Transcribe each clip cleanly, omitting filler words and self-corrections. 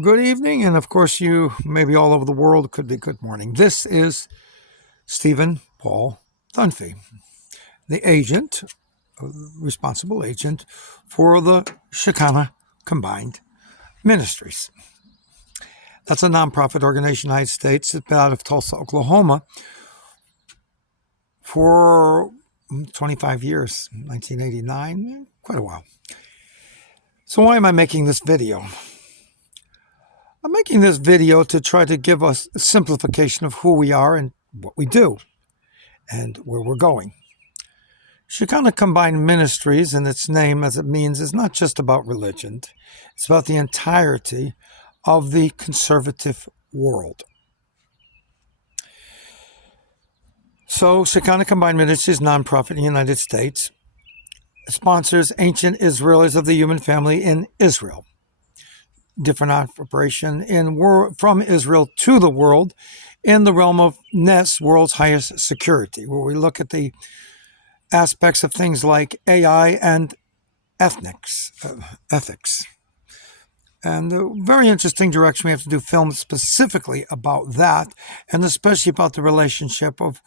Good evening, and of course, you maybe all over the world could be good morning. This is Stephen Paul Dunphy, the agent, responsible agent for the Shekinah Combined Ministries. That's a nonprofit organization in the United States. It's been out of Tulsa, Oklahoma for 25 years, 1989, quite a while. So why am I making this video? I'm making this video to try to give us a simplification of who we are and what we do and where we're going. Shekinah Combined Ministries, in its name as it means, is not just about religion. It's about the entirety of the conservative world. So Shekinah Combined Ministries, nonprofit in the United States, sponsors ancient Israelis of the human family in Israel. Different operation from Israel to the world in the realm of NES, world's highest security, where we look at the aspects of things like AI and ethics. And a very interesting direction. We have to do films specifically about that, and especially about the relationship of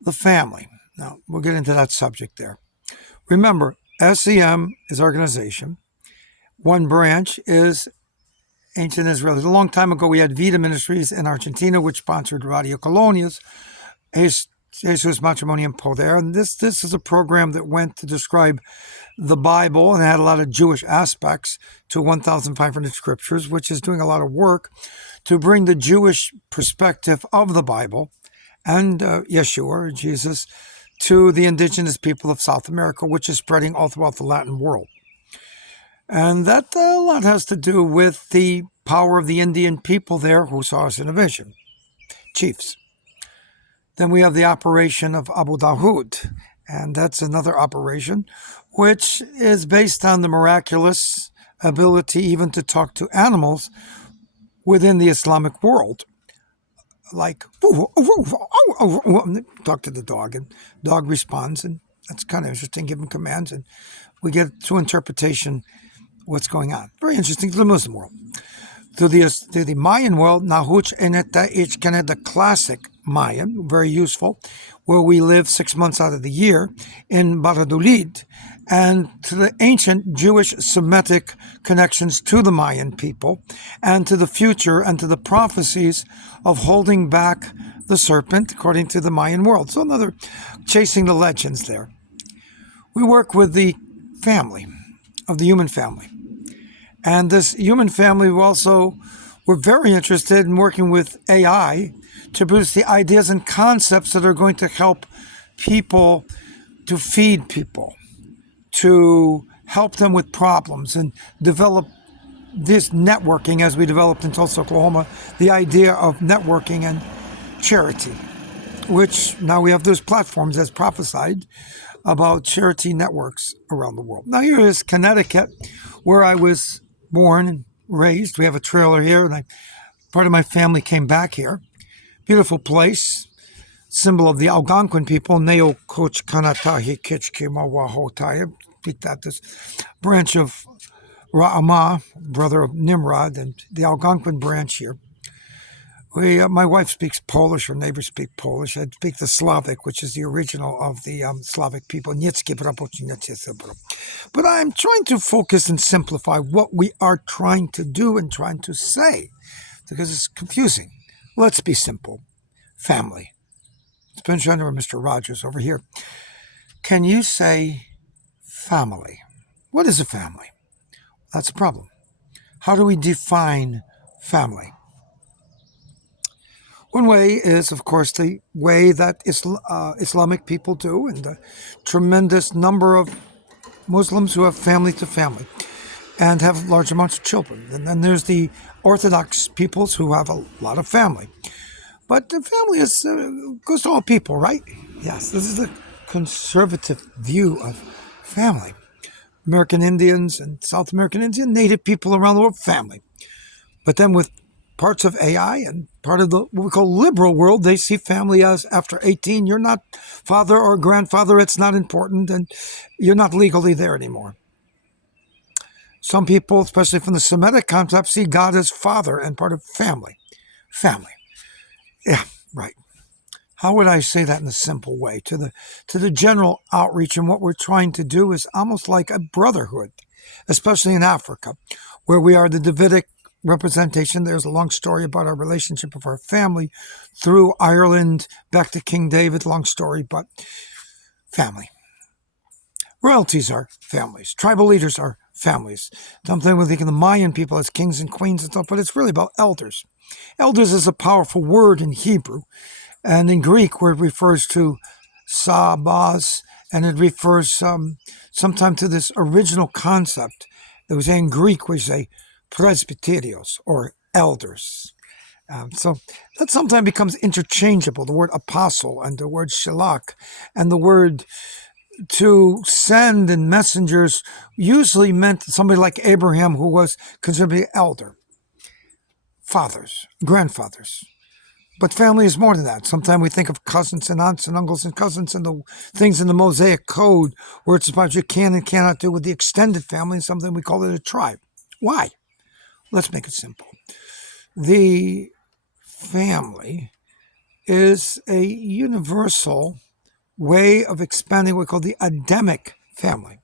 the family. Now, we'll get into that subject there. Remember, SCM is organization. One branch is Ancient Israel. A long time ago, we had Vida Ministries in Argentina, which sponsored Radio Colonias, Jesus Matrimony and Poder. And this is a program that went to describe the Bible and had a lot of Jewish aspects to 1,500 scriptures, which is doing a lot of work to bring the Jewish perspective of the Bible and Yeshua, Jesus, to the indigenous people of South America, which is spreading all throughout the Latin world. And that a lot has to do with the power of the Indian people there who saw us in a vision, chiefs. Then we have the operation of Abu Dawood, and that's another operation which is based on the miraculous ability even to talk to animals within the Islamic world. Like, talk to the dog, and dog responds, and that's kind of interesting, give him commands, and we get to interpretation what's going on. Very interesting to the Muslim world. To the Mayan world, Nahuch Eneta Ichkene, the classic Mayan, very useful, where we live 6 months out of the year in Baradulid, and to the ancient Jewish Semitic connections to the Mayan people, and to the future and to the prophecies of holding back the serpent according to the Mayan world. So another chasing the legends there. We work with the family of the human family. And this human family we're very interested in working with AI to produce the ideas and concepts that are going to help people, to feed people, to help them with problems and develop this networking as we developed in Tulsa, Oklahoma, the idea of networking and charity, which now we have those platforms as prophesied about charity networks around the world. Now here is Connecticut, where I was born and raised. We have a trailer here, and part of my family came back here. Beautiful place, symbol of the Algonquin people, Neo Koch Kanatahi Kitchkimawahotaya. This branch of Ra'amah, brother of Nimrod, and the Algonquin branch here. My wife speaks Polish, her neighbors speak Polish. I speak the Slavic, which is the original of the Slavic people. But I'm trying to focus and simplify what we are trying to do and trying to say, because it's confusing. Let's be simple. Family. Spencer or Mr. Rogers over here. Can you say family? What is a family? That's a problem. How do we define family? One way is, of course, the way that Islamic people do, and the tremendous number of Muslims who have family to family and have large amounts of children. And then there's the Orthodox peoples who have a lot of family. But the family goes to all people, right? Yes, this is the conservative view of family. American Indians and South American Indians, Native people around the world, family. But then with parts of AI and part of the what we call liberal world, they see family as after 18, you're not father or grandfather, it's not important, and you're not legally there anymore. Some people, especially from the Semitic concept, see God as father and part of family. Family. Yeah, right. How would I say that in a simple way? To the general outreach, and what we're trying to do is almost like a brotherhood, especially in Africa, where we are the Davidic representation. There's a long story about our relationship of our family through Ireland back to King David. Long story, but family. Royalties are families. Tribal leaders are families. Sometimes we think of the Mayan people as kings and queens and stuff, but it's really about elders. Elders is a powerful word in Hebrew, and in Greek, where it refers to sabas, and it refers sometimes to this original concept that was in Greek, we say presbyterios, or elders. So that sometimes becomes interchangeable, the word apostle and the word shalach, and the word to send and messengers usually meant somebody like Abraham, who was considered the elder, fathers, grandfathers. But family is more than that. Sometimes we think of cousins and aunts and uncles and cousins and the things in the Mosaic Code where it's about you can and cannot do with the extended family, and something we call it a tribe. Why? Let's make it simple. The family is a universal way of expanding what we call the Adamic family.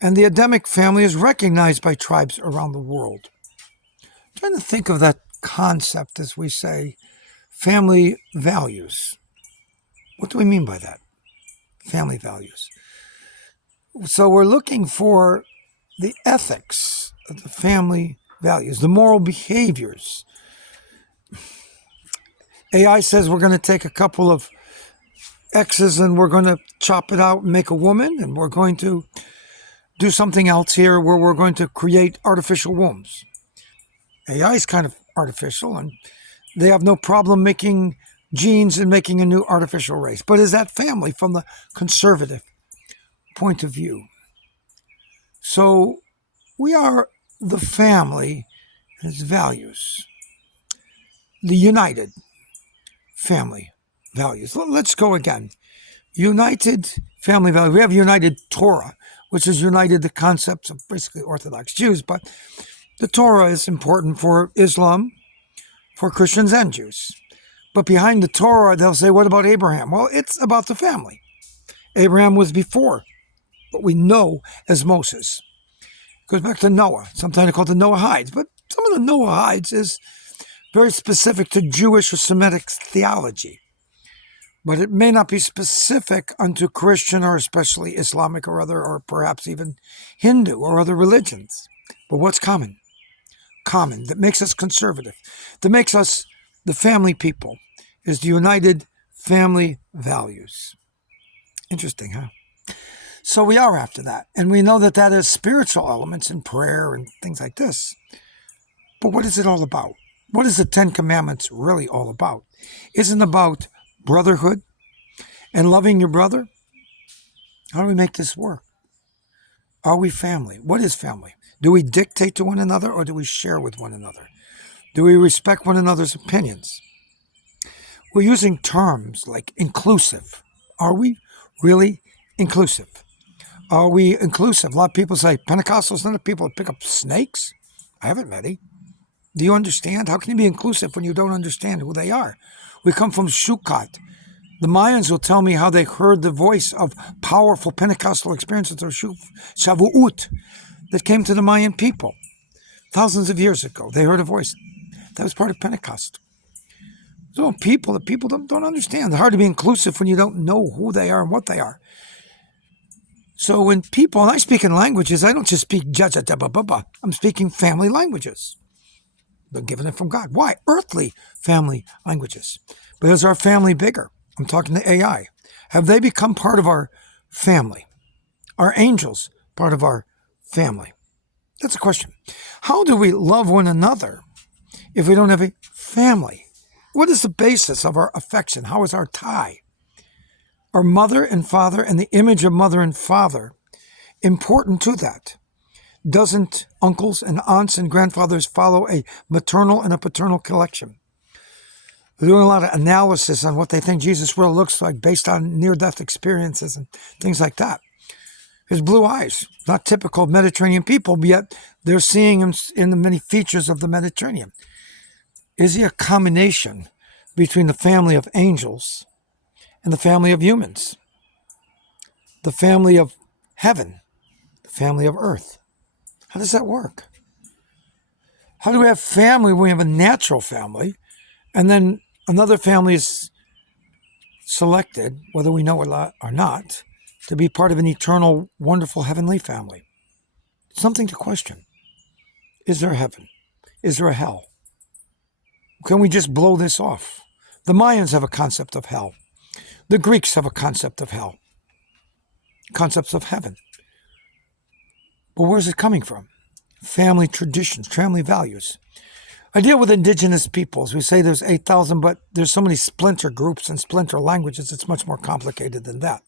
And the Adamic family is recognized by tribes around the world. I'm trying to think of that concept as we say family values. What do we mean by that? Family values. So we're looking for the ethics of the family values, the moral behaviors. AI says we're going to take a couple of X's and we're going to chop it out and make a woman, and we're going to do something else here where we're going to create artificial wombs. AI is kind of artificial, and they have no problem making genes and making a new artificial race. But is that family from the conservative point of view? So we are the family and its values. The united family values. Let's go again. United family values. We have united Torah, which has united the concepts of basically Orthodox Jews, but the Torah is important for Islam, for Christians and Jews. But behind the Torah, they'll say, what about Abraham? Well, it's about the family. Abraham was before what we know as Moses. It goes back to Noah. Sometimes called the Noahides, but some of the Noahides is very specific to Jewish or Semitic theology. But it may not be specific unto Christian or especially Islamic or other, or perhaps even Hindu or other religions. But what's common? Common, that makes us conservative, that makes us the family people, is the united family values. Interesting, huh? So we are after that. And we know that that is spiritual elements in prayer and things like this. But what is it all about? What is the Ten Commandments really all about? Isn't it about brotherhood and loving your brother? How do we make this work? Are we family? What is family? Do we dictate to one another, or do we share with one another? Do we respect one another's opinions? We're using terms like inclusive. Are we really inclusive? Are we inclusive? A lot of people say Pentecostals are not people that pick up snakes. I haven't met any. Do you understand? How can you be inclusive when you don't understand who they are? We come from Sukkot. The Mayans will tell me how they heard the voice of powerful Pentecostal experiences or Shavuot that came to the Mayan people thousands of years ago. They heard a voice. That was part of Pentecost. So people don't understand. It's hard to be inclusive when you don't know who they are and what they are. So when people, and I speak in languages, I don't just speak I'm speaking family languages. They're given it from God. Why? Earthly family languages. But is our family bigger? I'm talking to AI. Have they become part of our family? Are angels part of our family? That's a question. How do we love one another if we don't have a family? What is the basis of our affection? How is our tie? Are mother and father and the image of mother and father important to that? Doesn't uncles and aunts and grandfathers follow a maternal and a paternal collection? They're doing a lot of analysis on what they think Jesus really looks like based on near-death experiences and things like that. his blue eyes, not typical of Mediterranean people, but yet they're seeing him in the many features of the Mediterranean. Is he a combination between the family of angels and the family of humans? The family of heaven, the family of earth. How does that work? How do we have family when we have a natural family, and then another family is selected, whether we know it or not, to be part of an eternal, wonderful heavenly family? Something to question. Is there a heaven? Is there a hell? Can we just blow this off? The Mayans have a concept of hell. The Greeks have a concept of hell. Concepts of heaven. But where's it coming from? Family traditions, family values. I deal with indigenous peoples. We say there's 8,000, but there's so many splinter groups and splinter languages, it's much more complicated than that.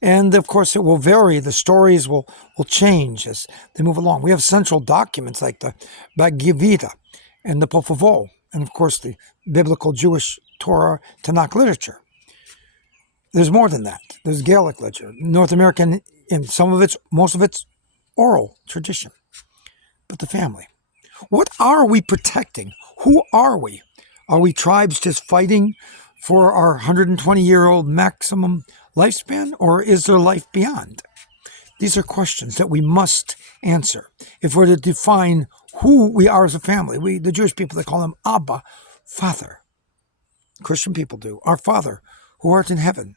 And of course, it will vary. The stories will change as they move along. We have central documents like the Bhagavad Gita and the Popol Vuh, and of course, the biblical Jewish Torah Tanakh literature. There's more than that. There's Gaelic literature, North American, and most of it's oral tradition. But the family. What are we protecting? Who are we? Are we tribes just fighting for our 120-year-old maximum lifespan, or is there life beyond? These are questions that we must answer if we're to define who we are as a family. We, the Jewish people, they call him Abba, Father. Christian people do. Our Father, who art in heaven.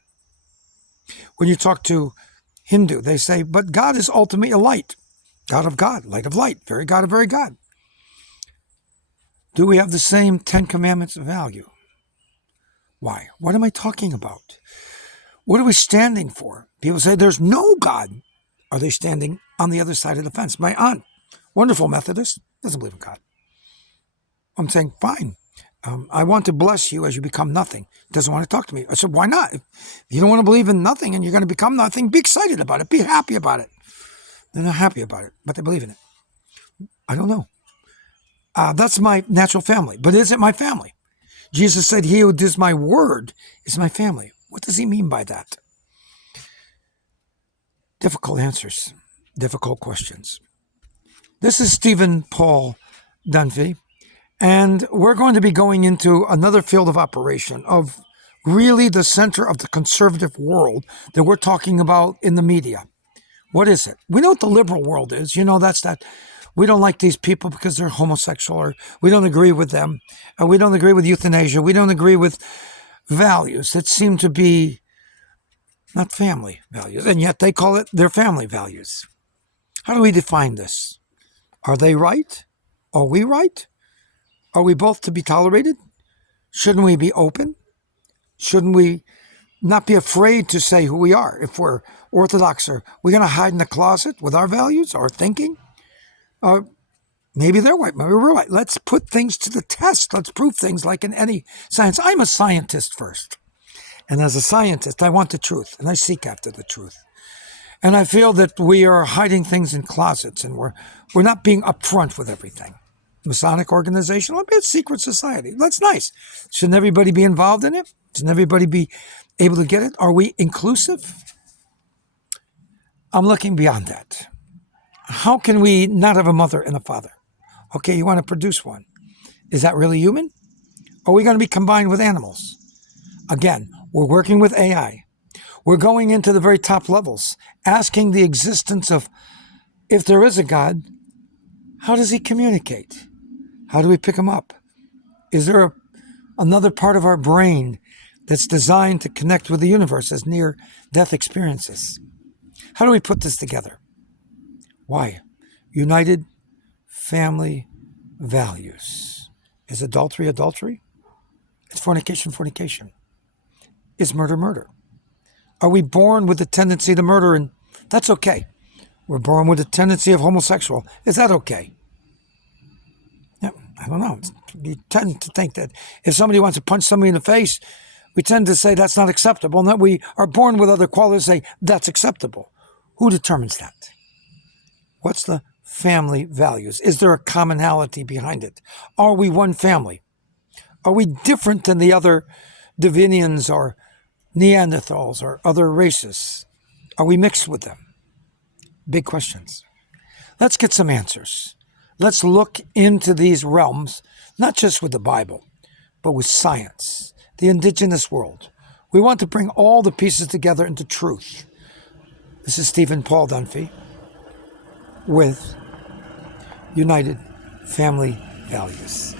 When you talk to Hindu, they say, but God is ultimately a light. God of God, light of light, very God of very God. Do we have the same 10 Commandments value? Why? What am I talking about? What are we standing for? People say there's no God. Are they standing on the other side of the fence? My aunt, wonderful Methodist, doesn't believe in God. I'm saying, fine. I want to bless you as you become nothing. Doesn't want to talk to me. I said, why not? If you don't want to believe in nothing and you're going to become nothing, be excited about it. Be happy about it. They're not happy about it, but they believe in it. I don't know. That's my natural family, but is it my family? Jesus said, he who does my word is my family. What does he mean by that? Difficult answers, difficult questions. This is Stephen Paul Dunphy, and we're going to be going into another field of operation of really the center of the conservative world that we're talking about in the media. What is it? We know what the liberal world is. You know, that's that. We don't like these people because they're homosexual, or we don't agree with them. We don't agree with euthanasia. We don't agree with values that seem to be not family values, and yet they call it their family values. How do we define this? Are they right? Are we right? Are we both to be tolerated? Shouldn't we be open? Shouldn't we not be afraid to say who we are? If we're Orthodox, are we going to hide in the closet with our values, our thinking? Maybe they're right, maybe we're right. Let's put things to the test. Let's prove things like in any science. I'm a scientist first. And as a scientist, I want the truth, and I seek after the truth. And I feel that we are hiding things in closets, and we're not being upfront with everything. Masonic organization, let's be a secret society. That's nice. Shouldn't everybody be involved in it? Shouldn't everybody be able to get it? Are we inclusive? I'm looking beyond that. How can we not have a mother and a father? Okay, you want to produce one. Is that really human? Are we going to be combined with animals? Again, we're working with AI. We're going into the very top levels, asking the existence of, if there is a God, how does he communicate? How do we pick him up? Is there another part of our brain that's designed to connect with the universe as near-death experiences? How do we put this together? Why? United family values. Is adultery adultery? Is fornication fornication? Is murder murder? Are we born with the tendency to murder, and that's okay? We're born with the tendency of homosexual. Is that okay? Yeah, I don't know. We tend to think that if somebody wants to punch somebody in the face, we tend to say that's not acceptable, and that we are born with other qualities say that's acceptable. Who determines that? What's the family values? Is there a commonality behind it? Are we one family? Are we different than the other Divinians or Neanderthals or other races? Are we mixed with them? big questions. Let's get some answers. Let's look into these realms, not just with the Bible, but with science, the indigenous world. We want to bring all the pieces together into truth. This is Stephen Paul Dunphy with United Family Values.